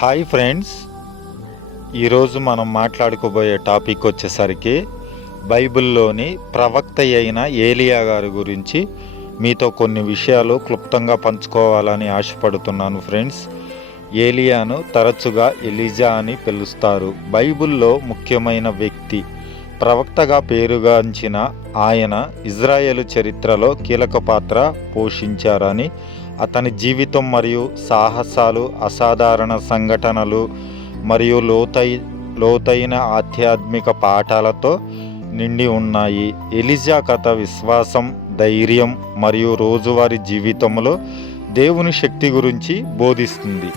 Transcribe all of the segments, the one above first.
Hi friends. ఈరోజు మనం మాట్లాడుకోబోయే topic వచ్చేసరికి బైబిల్లోని ప్రవక్త అయిన ఏలియా గారి గురించి మీతో కొన్ని విషయాలు క్లుప్తంగా పంచుకోవాలని ఆశపడుతున్నాను ఫ్రెండ్స్. ఏలియాను తరచుగా ఎలిజా అని పిలుస్తారు. బైబిల్లో ముఖ్యమైన వ్యక్తి ప్రవక్తగా పేరుగాంచిన ఆయన ఇజ్రాయేలు చరిత్రలో కీలక పాత్ర పోషించారని అతని జీవితం మరియు సాహసాలు అసాధారణ సంఘటనలు మరియు లోతై లోతైన ఆధ్యాత్మిక పాఠాలతో నిండి ఉన్నాయి. ఎలిజా కథ విశ్వాసం ధైర్యం మరియు రోజువారీ జీవితంలో దేవుని శక్తి గురించి బోధిస్తుంది.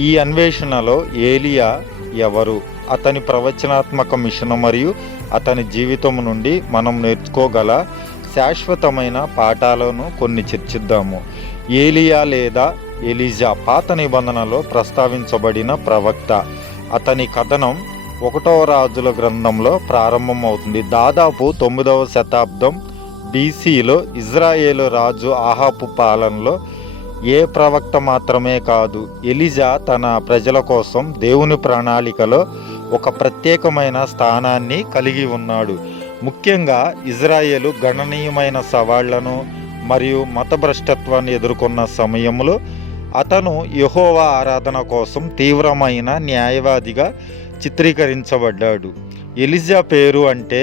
ఈ అన్వేషణలో ఏలియా ఎవరు? అతని ప్రవచనాత్మక మిషన్ మరియు అతని జీవితం నుండి మనం నేర్చుకోగల శాశ్వతమైన పాఠాలను కొన్ని చర్చిద్దాము. ఏలియా లేదా ఎలిజా పాత నిబంధనలో ప్రస్తావించబడిన ప్రవక్త. అతని కథనం ఒకటవ రాజుల గ్రంథంలో ప్రారంభమవుతుంది. దాదాపు తొమ్మిదవ శతాబ్దం బీసీలో ఇజ్రాయేలు రాజు ఆహాపు పాలనలో ఏ ప్రవక్త మాత్రమే కాదు ఎలిజా తన ప్రజల కోసం దేవుని ప్రణాళికలో ఒక ప్రత్యేకమైన స్థానాన్ని కలిగి ఉన్నాడు. ముఖ్యంగా ఇజ్రాయేలు గణనీయమైన సవాళ్ళను మరియు మతభ్రష్టత్వాన్ని ఎదుర్కొన్న సమయంలో అతను యహోవా ఆరాధన కోసం తీవ్రమైన న్యాయవాదిగా చిత్రీకరించబడ్డాడు. ఎలిజా పేరు అంటే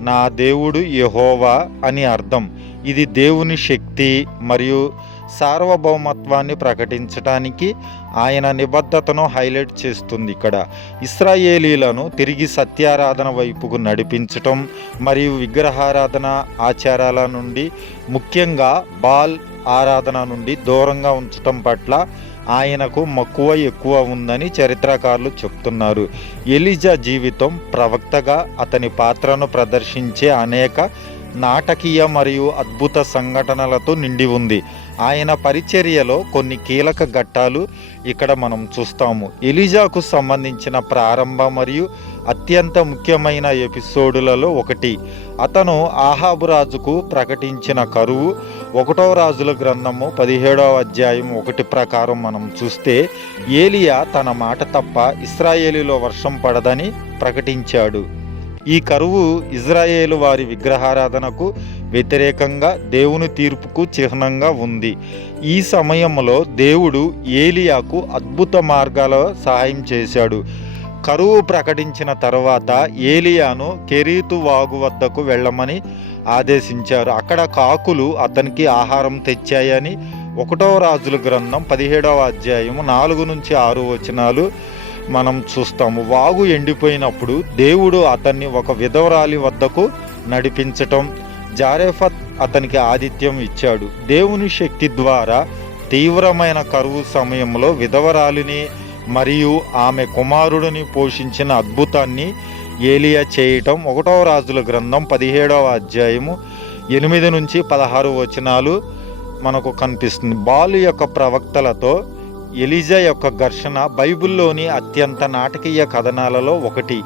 నా దేవుడు యహోవా అని అర్థం. ఇది దేవుని శక్తి మరియు సార్వభౌమత్వాన్ని ప్రకటించడానికి ఆయన నిబద్ధతను హైలైట్ చేస్తుంది ఇక్కడ. ఇస్రాయేలీలను తిరిగి సత్యారాధన వైపుకు నడిపించటం మరియు విగ్రహారాధన ఆచారాల నుండి ముఖ్యంగా బాల్ ఆరాధన నుండి దూరంగా ఉంచటం పట్ల ఆయనకు మక్కువ ఎక్కువ ఉందని చరిత్రకారులు చెప్తున్నారు. ఎలిజా జీవితం ప్రవక్తగా అతని పాత్రను ప్రదర్శించే అనేక నాటకీయ మరియు అద్భుత సంఘటనలతో నిండి ఉంది. ఆయన పరిచర్యలో కొన్ని కీలక ఘట్టాలు ఇక్కడ మనం చూస్తాము. ఎలిజాకు సంబంధించిన ప్రారంభ మరియు అత్యంత ముఖ్యమైన ఎపిసోడులలో ఒకటి. అతను ఆహాబు రాజుకు ప్రకటించిన కరువు ఒకటో రాజుల గ్రంథము పదిహేడవ అధ్యాయం ఒకటి ప్రకారం మనం చూస్తే ఏలియా తన మాట తప్ప ఇస్రాయేలీలో వర్షం పడదని ప్రకటించాడు. ఈ కరువు ఇజ్రాయేలు వారి విగ్రహారాధనకు వ్యతిరేకంగా దేవుని తీర్పుకు చిహ్నంగా ఉంది. ఈ సమయంలో దేవుడు ఏలియాకు అద్భుత మార్గాల సహాయం చేశాడు. కరువు ప్రకటించిన తర్వాత ఏలియాను కెరీతు వాగు వద్దకు వెళ్ళమని ఆదేశించారు. అక్కడ కాకులు అతనికి ఆహారం తెచ్చాయని ఒకటవ రాజుల గ్రంథం పదిహేడవ అధ్యాయము నాలుగు నుంచి ఆరు వచనాలు మనం చూస్తాము. వాగు ఎండిపోయినప్పుడు దేవుడు అతన్ని ఒక విధవరాలి వద్దకు నడిపించటం. జారేఫత్ అతనికి ఆతిథ్యం ఇచ్చాడు. దేవుని శక్తి ద్వారా తీవ్రమైన కరువు సమయంలో విధవరాలిని మరియు ఆమె కుమారుడిని పోషించిన అద్భుతాన్ని ఏలియా చేయటం. ఒకటవ రాజుల గ్రంథం పదిహేడవ అధ్యాయము ఎనిమిది నుంచి పదహారు వచనాలు మనకు కనిపిస్తుంది. బాలు యొక్క ప్రవక్తలతో ఎలిజా యొక్క ఘర్షణ బైబిల్లోని అత్యంత నాటకీయ కథనాలలో ఒకటి.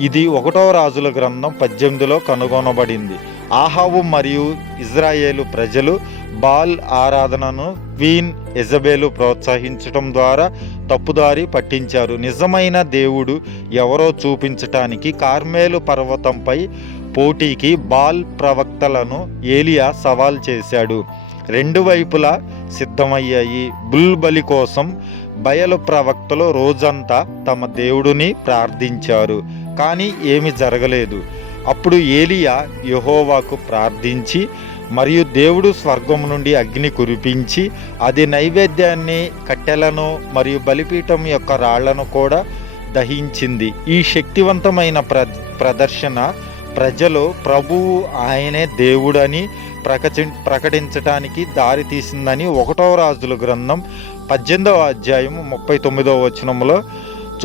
ఇది ఒకటవ రాజుల గ్రంథం పద్దెనిమిదిలో కనుగొనబడింది. ఆహావు మరియు ఇజ్రాయేలు ప్రజలు బాల్ ఆరాధనను క్వీన్ ఎజబేలు ప్రోత్సహించటం ద్వారా తప్పుదారి పట్టించారు. నిజమైన దేవుడు ఎవరో చూపించటానికి కార్మేలు పర్వతంపై పోటీకి బాల్ ప్రవక్తలను ఏలియా సవాల్ చేశాడు. రెండు వైపులా సిద్ధమయ్యాయి. బుల్ బలి కోసం బయలు ప్రవక్తలు రోజంతా తమ దేవుడిని ప్రార్థించారు. కానీ ఏమి జరగలేదు. అప్పుడు ఏలియా యహోవాకు ప్రార్థించి మరియు దేవుడు స్వర్గం నుండి అగ్ని కురిపించి అది నైవేద్యాన్ని కట్టెలను మరియు బలిపీఠం యొక్క రాళ్ళను కూడా దహించింది. ఈ శక్తివంతమైన ప్ర ప్రదర్శన ప్రజలు ప్రభువు ఆయనే దేవుడని ప్రకటి ప్రకటించటానికి దారి తీసిందని ఒకటవ రాజుల గ్రంథం పద్దెనిమిదవ అధ్యాయం ముప్పై తొమ్మిదవ వచనంలో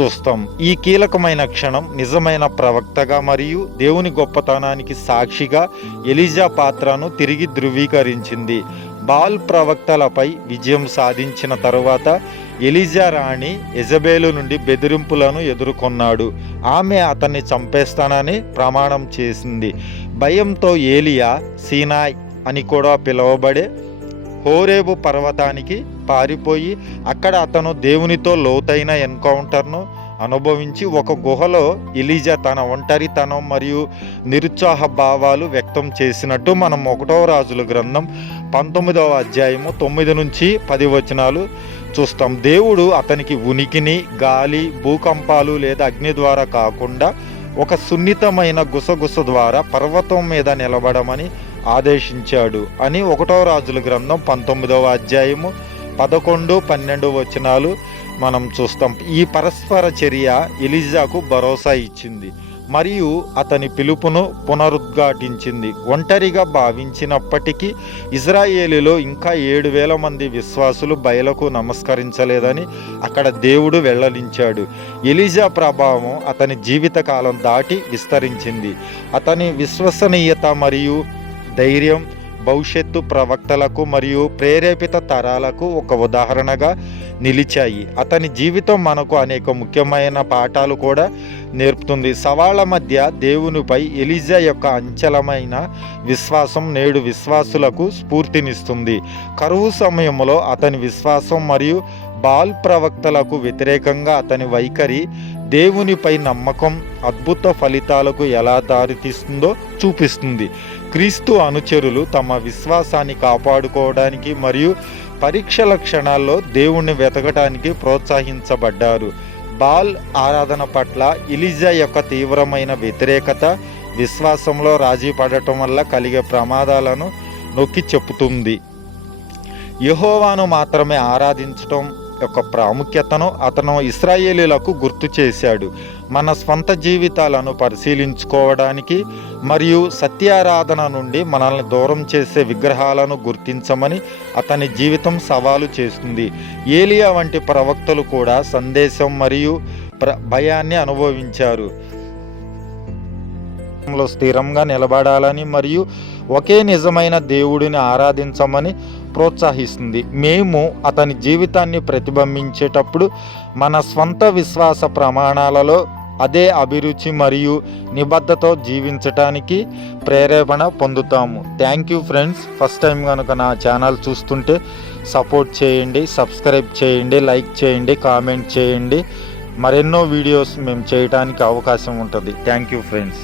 చూస్తాం. ఈ కీలకమైన క్షణం నిజమైన ప్రవక్తగా మరియు దేవుని గొప్పతనానికి సాక్షిగా ఎలిజా పాత్రను తిరిగి ధృవీకరించింది. బాల్ ప్రవక్తలపై విజయం సాధించిన తరువాత ఎలిజా రాణి ఎజబేలు నుండి బెదిరింపులను ఎదుర్కొన్నాడు. ఆమె అతన్ని చంపేస్తానని ప్రమాణం చేసింది. భయంతో ఏలియా సీనాయ్ అని కూడా పిలువబడే హోరేబు పర్వతానికి పారిపోయి అక్కడ అతను దేవునితో లోతైన ఎన్కౌంటర్ను అనుభవించి ఒక గుహలో ఇలీజా తన ఒంటరితనం మరియు నిరుత్సాహ భావాలు వ్యక్తం చేసినట్టు మనం ఒకటవ రాజుల గ్రంథం పంతొమ్మిదవ అధ్యాయము తొమ్మిది నుంచి పది వచనాలు చూస్తాం. దేవుడు అతనికి ఉనికిని గాలి భూకంపాలు లేదా అగ్ని ద్వారా కాకుండా ఒక సున్నితమైన గుసగుస ద్వారా పర్వతం మీద నిలబడమని ఆదేశించాడు అని ఒకటో రాజుల గ్రంథం పంతొమ్మిదవ అధ్యాయము పదకొండు పన్నెండు వచనాలు మనం చూస్తాం. ఈ పరస్పర చర్య ఎలిజాకు భరోసా ఇచ్చింది మరియు అతని పిలుపును పునరుద్ఘాటించింది. ఒంటరిగా భావించినప్పటికీ ఇజ్రాయేలీలో ఇంకా ఏడు వేల మంది విశ్వాసులు బయలకు నమస్కరించలేదని అక్కడ దేవుడు వెల్లడించాడు. ఎలిజా ప్రభావం అతని జీవితకాలం దాటి విస్తరించింది. అతని విశ్వసనీయత మరియు ధైర్యం భవిష్యత్తు ప్రవక్తలకు మరియు ప్రేరేపిత తరాలకు ఒక ఉదాహరణగా నిలిచాయి. అతని జీవితం మనకు అనేక ముఖ్యమైన పాఠాలు కూడా నేర్పుతుంది. సవాళ్ళ మధ్య దేవునిపై ఎలిజా యొక్క అంచలమైన విశ్వాసం నేడు విశ్వాసులకు స్ఫూర్తినిస్తుంది. కరువు సమయంలో అతని విశ్వాసం మరియు బాల్ ప్రవక్తలకు వ్యతిరేకంగా అతని వైఖరి దేవునిపై నమ్మకం అద్భుత ఫలితాలకు ఎలా దారితీస్తుందో చూపిస్తుంది. క్రీస్తు అనుచరులు తమ విశ్వాసాన్ని కాపాడుకోవడానికి మరియు పరీక్షల క్షణాల్లో దేవుణ్ణి వెతకటానికి ప్రోత్సహించబడ్డారు. బాల్ ఆరాధన పట్ల ఇలిజా యొక్క తీవ్రమైన వ్యతిరేకత విశ్వాసంలో రాజీ పడటం వల్ల కలిగే ప్రమాదాలను నొక్కి చెప్పుతుంది. యహోవాను మాత్రమే ఆరాధించటం యొక్క ప్రాముఖ్యతను అతను ఇస్రాయేలీలకు గుర్తు చేశాడు. మన స్వంత జీవితాలను పరిశీలించుకోవడానికి మరియు సత్యారాధన నుండి మనల్ని దూరం చేసే విగ్రహాలను గుర్తించమని అతని జీవితం సవాలు చేస్తుంది. ఏలియా వంటి ప్రవక్తలు కూడా సందేశం మరియు ప్ర భయాన్ని అనుభవించారు. స్థిరంగా నిలబడాలని మరియు ఒకే నిజమైన దేవుడిని ఆరాధించమని ప్రోత్సహిస్తుంది. మేము అతని జీవితాన్ని ప్రతిబింబించేటప్పుడు మన స్వంత విశ్వాస ప్రమాణాలలో అదే అభిరుచి మరియు నిబద్ధతో జీవించటానికి ప్రేరేపణ పొందుతాము. Thank you friends first time కనుక నా ఛానల్ చూస్తుంటే సపోర్ట్ చేయండి సబ్స్క్రైబ్ చేయండి లైక్ చేయండి కామెంట్ చేయండి. మరెన్నో వీడియోస్ మేము చేయడానికి అవకాశం ఉంటుంది. Thank you friends